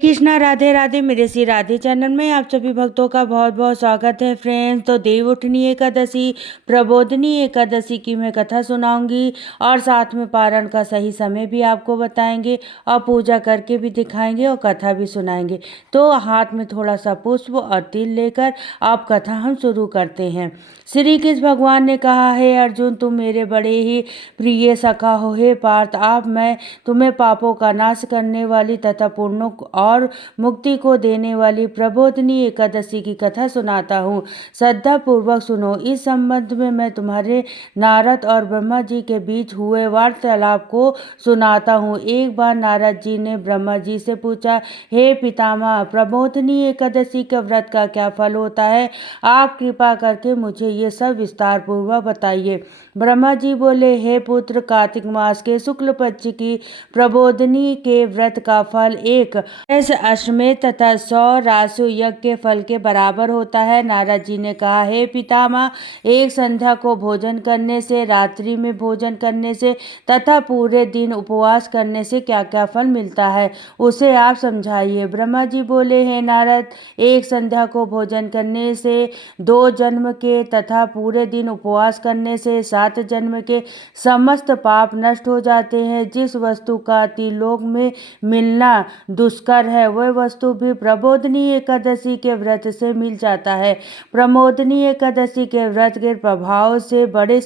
कृष्णा राधे राधे। मेरे श्री राधे चैनल में आप सभी भक्तों का बहुत बहुत स्वागत है फ्रेंड्स। तो देवउठनी एकादशी, प्रबोधनी एकादशी की मैं कथा सुनाऊंगी और साथ में पारण का सही समय भी आपको बताएंगे और पूजा करके भी दिखाएंगे और कथा भी सुनाएंगे। तो हाथ में थोड़ा सा पुष्प और तिल लेकर आप कथा हम शुरू करते हैं। श्री कृष्ण भगवान ने कहा, हे अर्जुन, तुम मेरे बड़े ही प्रिय सखा हो। हे पार्थ, आप मैं तुम्हें पापों का नाश करने वाली तथा पुण्यों और मुक्ति को देने वाली प्रबोधनी एकादशी की कथा सुनाता हूँ। श्रद्धा पूर्वक सुनो। इस संबंध में मैं तुम्हारे नारद और ब्रह्मा जी के बीच हुए वार्तालाप को सुनाता हूँ। एक बार नारद जी ने ब्रह्मा जी से पूछा, हे पितामह, प्रबोधनी एकादशी के व्रत का क्या फल होता है? आप कृपा करके मुझे ये सब विस्तार पूर्वक बताइए। ब्रह्मा जी बोले, हे पुत्र, कार्तिक मास के शुक्ल पक्ष की प्रबोधनी के व्रत का फल एक अश्वमेध तथा 100 रासु यज्ञ के फल के बराबर होता है। नारद जी ने कहा, हे पितामह, एक संध्या को भोजन करने से, रात्रि में भोजन करने से तथा पूरे दिन उपवास करने से क्या क्या फल मिलता है, उसे आप समझाइए। ब्रह्मा जी बोले, हे नारद, एक संध्या को भोजन करने से 2 जन्म के तथा पूरे दिन उपवास करने से 7 जन्म के समस्त पाप नष्ट हो जाते हैं। जिस वस्तु का त्रिलोक में मिलना दुष्कर है, वह वस्तु भी प्रबोधनी एकादशी के व्रत से मिल जाता है। प्रबोधनी एकादशी के व्रत के प्रभाव से बड़े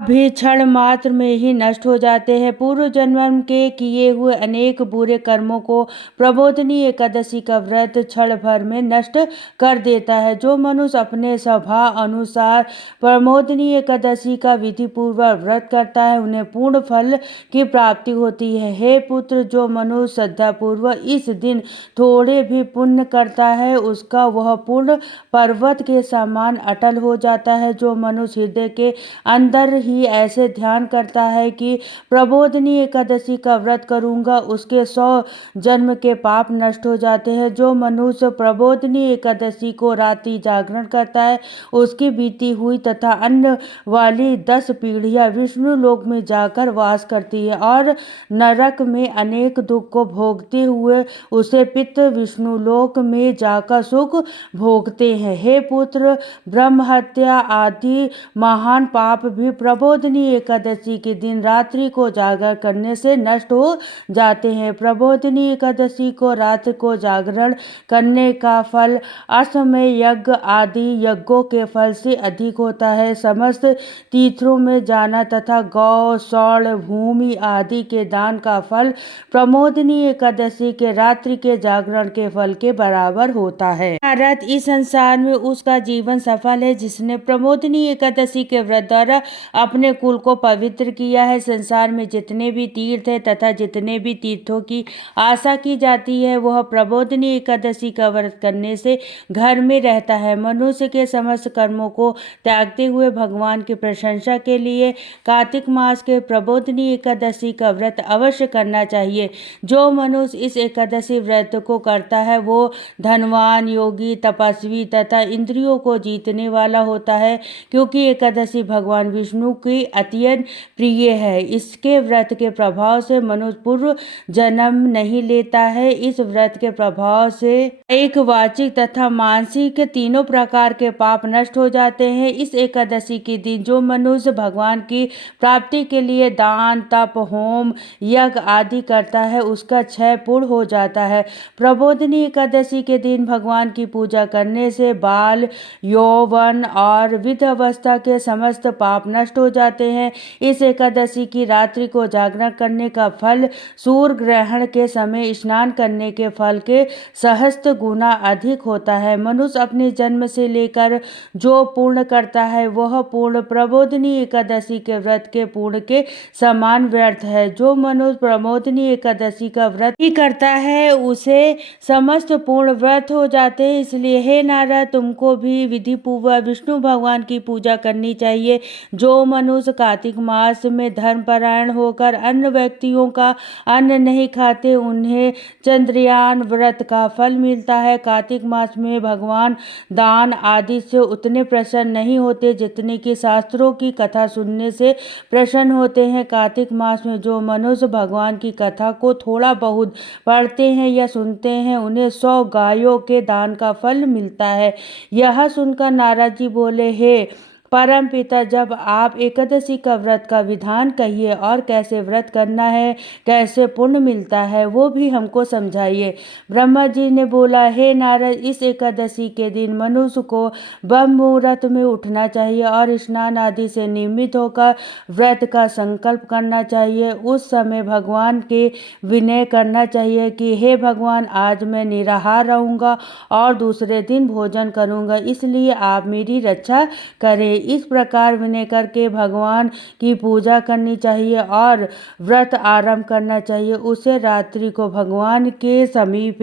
भी क्षण मात्र में ही नष्ट हो जाते हैं। पूर्व जन्म के किए हुए अनेक बुरे कर्मों को प्रबोधनी एकादशी का व्रत क्षण भर में नष्ट कर देता है। जो मनुष्य अपने स्वभाव अनुसार प्रबोधनी एकादशी का विधि पूर्वक व्रत करता है, उन्हें पूर्ण फल की प्राप्ति होती है। हे पुत्र, जो मनुष्य श्रद्धा पूर्वक इस दिन थोड़े भी पुण्य करता है, उसका वह पुण्य पर्वत के समान अटल हो जाता है। जो मनुष्य हृदय के अंदर ही ऐसे ध्यान करता है कि प्रबोधनी एकादशी का व्रत करूंगा, उसके 100 जन्म के पाप नष्ट हो जाते हैं। जो मनुष्य प्रबोधनी एकादशी को रात्रि जागरण करता है, उसकी बीती हुई तथा अन्न वाली 10 पीढ़ियां विष्णु लोक में जाकर वास करती है और नरक में अनेक दुख को भोगते हुए उसे पितृ विष्णु लोक में जाकर सुख भोगते हैं। हे पुत्र, ब्रह्म हत्या आदि महान पाप भी प्रबोधनी एकादशी के दिन रात्रि को जागर करने से नष्ट हो जाते हैं। प्रबोधनी एकादशी को रात्रि को जागरण करने का फल अश्वमेध यज्ञ आदि यज्ञों के फल से अधिक होता है। समस्त तीर्थों में जाना तथा गौ, स्वर्ण, भूमि आदि के दान का फल प्रबोधनी एकादशी के रात्रि के जागरण के फल के बराबर होता है। नारद, इस संसार में उसका जीवन सफल है जिसने प्रबोधनी एकादशी के व्रत द्वारा अपने कुल को पवित्र किया है। संसार में जितने भी तीर्थ है तथा जितने भी तीर्थों की आशा की जाती है, वह प्रबोधनी एकादशी का व्रत करने से घर में रहता है। मनुष्य के समस्त कर्मों को त्यागते हुए भगवान की प्रशंसा के लिए कार्तिक मास के प्रबोधनी एकादशी का व्रत अवश्य करना चाहिए। जो मनुष्य इस एकादशी व्रत को करता है, वो धनवान, योगी, तपस्वी तथा इंद्रियों को जीतने वाला होता है, क्योंकि एकादशी भगवान विष्णु की अत्यंत प्रिय है। इसके व्रत के प्रभाव से मनुष्य पूर्व जन्म नहीं लेता है। इस व्रत के प्रभाव से एक वाचिक तथा मानसिक तीनों प्रकार के पाप नष्ट हो जाते हैं। इस एकादशी के दिन जो मनुष्य भगवान की प्राप्ति के लिए दान, तप, होम, यज्ञ आदि करता है, उसका क्षय पूर्ण हो जाता है। प्रबोधनी एकादशी के दिन भगवान की पूजा करने से बाल, यौवन और वृद्धावस्था के समस्त पाप नष्ट हो जाते हैं। इस एकादशी की रात्रि को जागरण करने का फल सूर्य ग्रहण के समय स्नान करने के फल के सहस्त्र गुना अधिक होता है। मनुष्य अपने जन्म से लेकर जो पूर्ण करता है, वह पूर्ण प्रबोधनी एकादशी के व्रत के पूर्ण के समान व्यर्थ है। जो मनुष्य प्रबोधनी एकादशी का व्रत ही करता है, उसे समस्त पूर्ण व्रत हो जाते हैं। इसलिए हे नारद, तुमको भी विधि पूर्वक विष्णु भगवान की पूजा करनी चाहिए। जो मनुष्य कार्तिक मास में धर्मपरायण होकर अन्य व्यक्तियों का अन्न नहीं खाते, उन्हें चंद्रयान व्रत का फल मिलता है। कार्तिक मास में भगवान दान आदि से उतने प्रसन्न नहीं होते जितने कि शास्त्रों की कथा सुनने से प्रसन्न होते हैं। कार्तिक मास में जो मनुष्य भगवान की कथा को थोड़ा बहुत पढ़ते हैं या सुनते हैं उन्हें 100 गायों के दान का फल मिलता है। यह सुनकर नारद जी बोले, हे परम पिता, जब आप एकादशी का व्रत का विधान कहिए और कैसे व्रत करना है, कैसे पुण्य मिलता है, वो भी हमको समझाइए। ब्रह्मा जी ने बोला, हे नारद, इस एकादशी के दिन मनुष्य को ब्रह्म मुहूर्त में उठना चाहिए और स्नान आदि से नियमित होकर व्रत का संकल्प करना चाहिए। उस समय भगवान के विनय करना चाहिए कि हे भगवान, आज मैं निराहार रहूँगा और दूसरे दिन भोजन करूँगा, इसलिए आप मेरी रक्षा करें। इस प्रकार विनय करके भगवान की पूजा करनी चाहिए और व्रत आरंभ करना चाहिए। उसे रात्रि को भगवान के समीप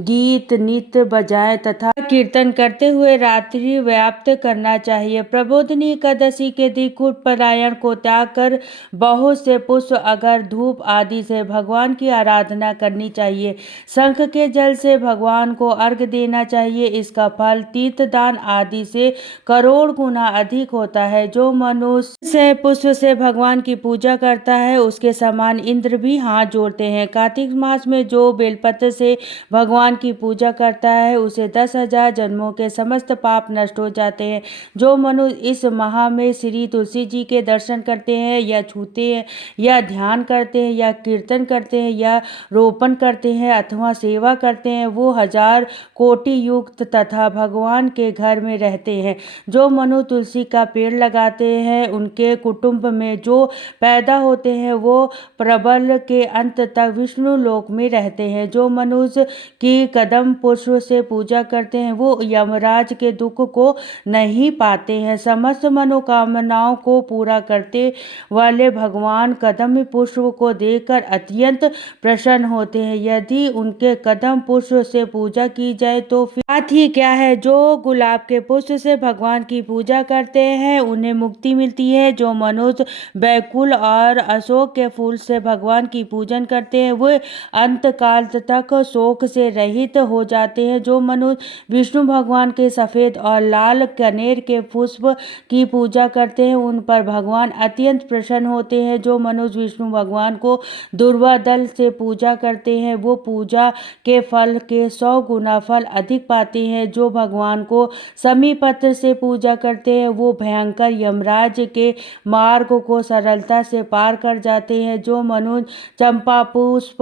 गीत नृत्य बजाए तथा कीर्तन करते हुए रात्रि व्याप्त करना चाहिए। प्रबोधिनी एकादशी के दिन कुट पलायन को त्याग कर बहुत से पुष्प, अगर धूप आदि से भगवान की आराधना करनी चाहिए। शंख के जल से भगवान को अर्घ्य देना चाहिए। इसका फल तीर्थ दान आदि से करोड़ गुना अधिक होता है। जो मनुष्य से पुष्प से भगवान की पूजा करता है उसके समान इंद्र भी हाथ जोड़ते हैं। कार्तिक मास में जो बेलपत्र से भगवान की पूजा करता है उसे 10,000 जन्मों के समस्त पाप नष्ट हो जाते हैं। जो मनुष्य इस माह में श्री तुलसी जी के दर्शन करते हैं या छूते हैं या ध्यान करते हैं या कीर्तन करते हैं या रोपण करते हैं अथवा सेवा करते हैं, वो 1000 कोटि युक्त तथा भगवान के घर में रहते हैं। जो मनुष्य तुलसी का पेड़ लगाते हैं उनके कुटुंब में जो पैदा होते हैं वो प्रबल के अंत तक विष्णु लोक में रहते हैं। जो मनुष्य की कदम पुष्प से पूजा करते हैं वो यमराज के दुख को नहीं पाते हैं। समस्त मनोकामनाओं को पूरा करते वाले भगवान कदम पुष्प को देखकर अत्यंत प्रसन्न होते हैं। यदि उनके कदम पुष्प से पूजा की जाए तो फिर बात ही क्या है। जो गुलाब के पुष्प से भगवान की पूजा करते हैं उन्हें मुक्ति मिलती है। जो मनुष्य बैकुल और अशोक के फूल से भगवान की पूजन करते हैं वे अंत काल तक शोक से रहित हो जाते हैं। जो मनुष्य विष्णु भगवान के सफेद और लाल कनेर के पुष्प की पूजा करते हैं उन पर भगवान अत्यंत प्रसन्न होते हैं। जो मनुष्य विष्णु भगवान को दूर्वा दल से पूजा करते हैं वो पूजा के फल के 100 गुना फल अधिक पाते हैं। जो भगवान को समी पत्र से पूजा करते हैं वो भयंकर यमराज के मार्ग को सरलता से पार कर जाते हैं। जो मनुष्य चंपा पुष्प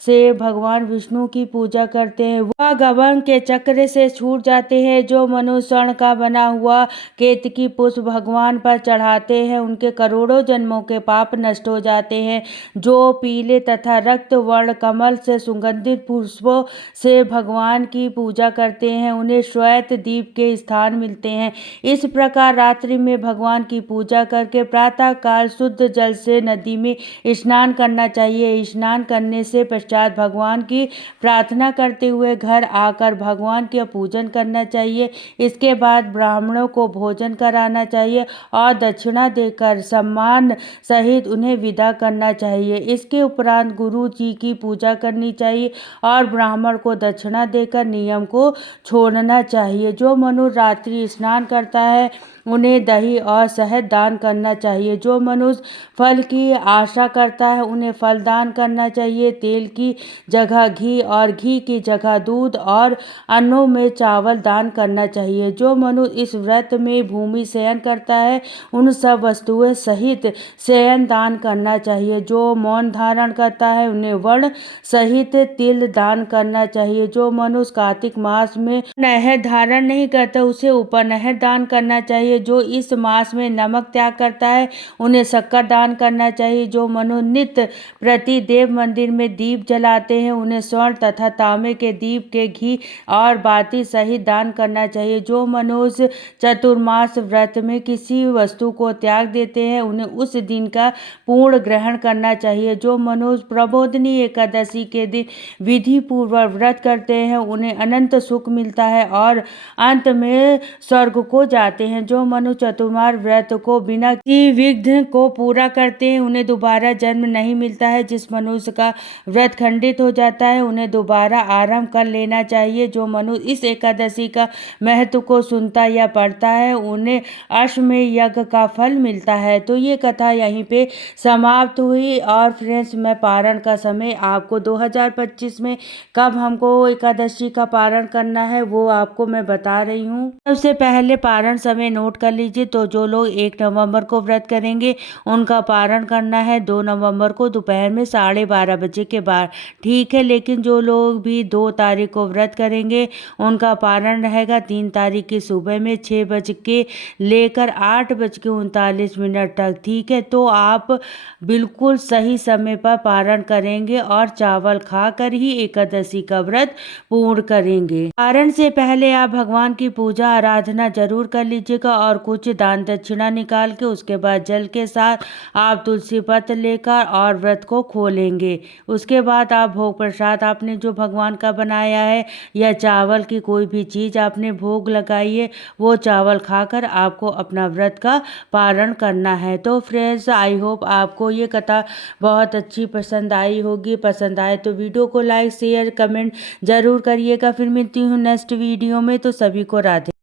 से भगवान विष्णु की पूजा करते हैं वह गबन के चक्र से छूट जाते हैं। जो मनुष्य स्वर्ण का बना हुआ केतकी पुष्प भगवान पर चढ़ाते हैं उनके करोड़ों जन्मों के पाप नष्ट हो जाते हैं। जो पीले तथा रक्त वर्ण कमल से सुगंधित पुष्पों से भगवान की पूजा करते हैं उन्हें श्वेत दीप के स्थान मिलते हैं। इस प्रकार रात्रि में भगवान की पूजा करके प्रातः काल शुद्ध जल से नदी में स्नान करना चाहिए। स्नान करने से पश्चात भगवान की प्रार्थना करते हुए घर आकर भगवान का पूजन करना चाहिए। इसके बाद ब्राह्मणों को भोजन कराना चाहिए और दक्षिणा देकर सम्मान सहित उन्हें विदा करना चाहिए। इसके उपरांत गुरु जी की पूजा करनी चाहिए और ब्राह्मण को दक्षिणा देकर नियम को छोड़ना चाहिए। जो मनुष्य रात्रि स्नान करता है उन्हें दही और शहद दान करना चाहिए। जो मनुष्य फल की आशा करता है उन्हें फल दान करना चाहिए। तेल की जगह घी और घी की जगह दूध और अन्नों में चावल दान करना चाहिए। जो मनुष्य इस व्रत में भूमि शयन करता है उन सब वस्तुएं सहित शयन दान करना चाहिए। जो मौन धारण करता है उन्हें वर्ण सहित तिल दान करना चाहिए। जो मनुष्य कार्तिक मास में नहर धारण नहीं करता उसे ऊपर नहर दान करना चाहिए। जो इस मास में नमक त्याग करता है उन्हें शक्कर दान करना चाहिए। जो मनुष्य नित्य प्रति देव मंदिर में दीप जलाते हैं उन्हें स्वर्ण तथा तांबे के दीप के घी और बाती सहित दान करना चाहिए। जो मनुष्य चतुर्मास व्रत में किसी वस्तु को त्याग देते हैं उन्हें उस दिन का पूर्ण ग्रहण करना चाहिए। जो मनुष्य प्रबोधिनी एकादशी के दिन विधि पूर्वक व्रत करते हैं उन्हें अनंत सुख मिलता है और अंत में स्वर्ग को जाते हैं। जो जो मनु चतुर्मास व्रत को बिना किसी विघ्न को पूरा करते हैं उन्हें दोबारा जन्म नहीं मिलता है। जिस मनुष्य का व्रत खंडित हो जाता है उन्हें दोबारा आरंभ कर लेना चाहिए। जो मनुष्य इस एकादशी का महत्व को सुनता या पढ़ता है उन्हें अश्वमेध यज्ञ का फल मिलता है। तो ये कथा यहीं पे समाप्त हुई। और फ्रेंड्स, मैं पारण का समय आपको 2025 में कब हमको एकादशी का पारण करना है वो आपको मैं बता रही हूँ। सबसे पहले पारण समय नोट कर लीजिए। तो जो लोग 1 नवंबर को व्रत करेंगे उनका पारण करना है 2 नवंबर को दोपहर में 12:30 बजे के बाद, ठीक है। लेकिन जो लोग भी 2 तारीख को व्रत करेंगे उनका पारण रहेगा 3 तारीख की सुबह में 6 बज के लेकर 8:39 तक, ठीक है। तो आप बिल्कुल सही समय पर पारण करेंगे और चावल खाकर ही एकादशी का व्रत पूर्ण करेंगे। पारण से पहले आप भगवान की पूजा आराधना जरूर कर लीजिएगा और कुछ दान दक्षिणा निकाल के उसके बाद जल के साथ आप तुलसी पत्र लेकर और व्रत को खोलेंगे। उसके बाद आप भोग प्रसाद आपने जो भगवान का बनाया है या चावल की कोई भी चीज़ आपने भोग लगाई है वो चावल खाकर आपको अपना व्रत का पारण करना है। तो फ्रेंड्स, आई होप आपको ये कथा बहुत अच्छी पसंद आई होगी। पसंद आए तो वीडियो को लाइक शेयर कमेंट ज़रूर करिएगा। फिर मिलती हूँ नेक्स्ट वीडियो में। तो सभी को राधे।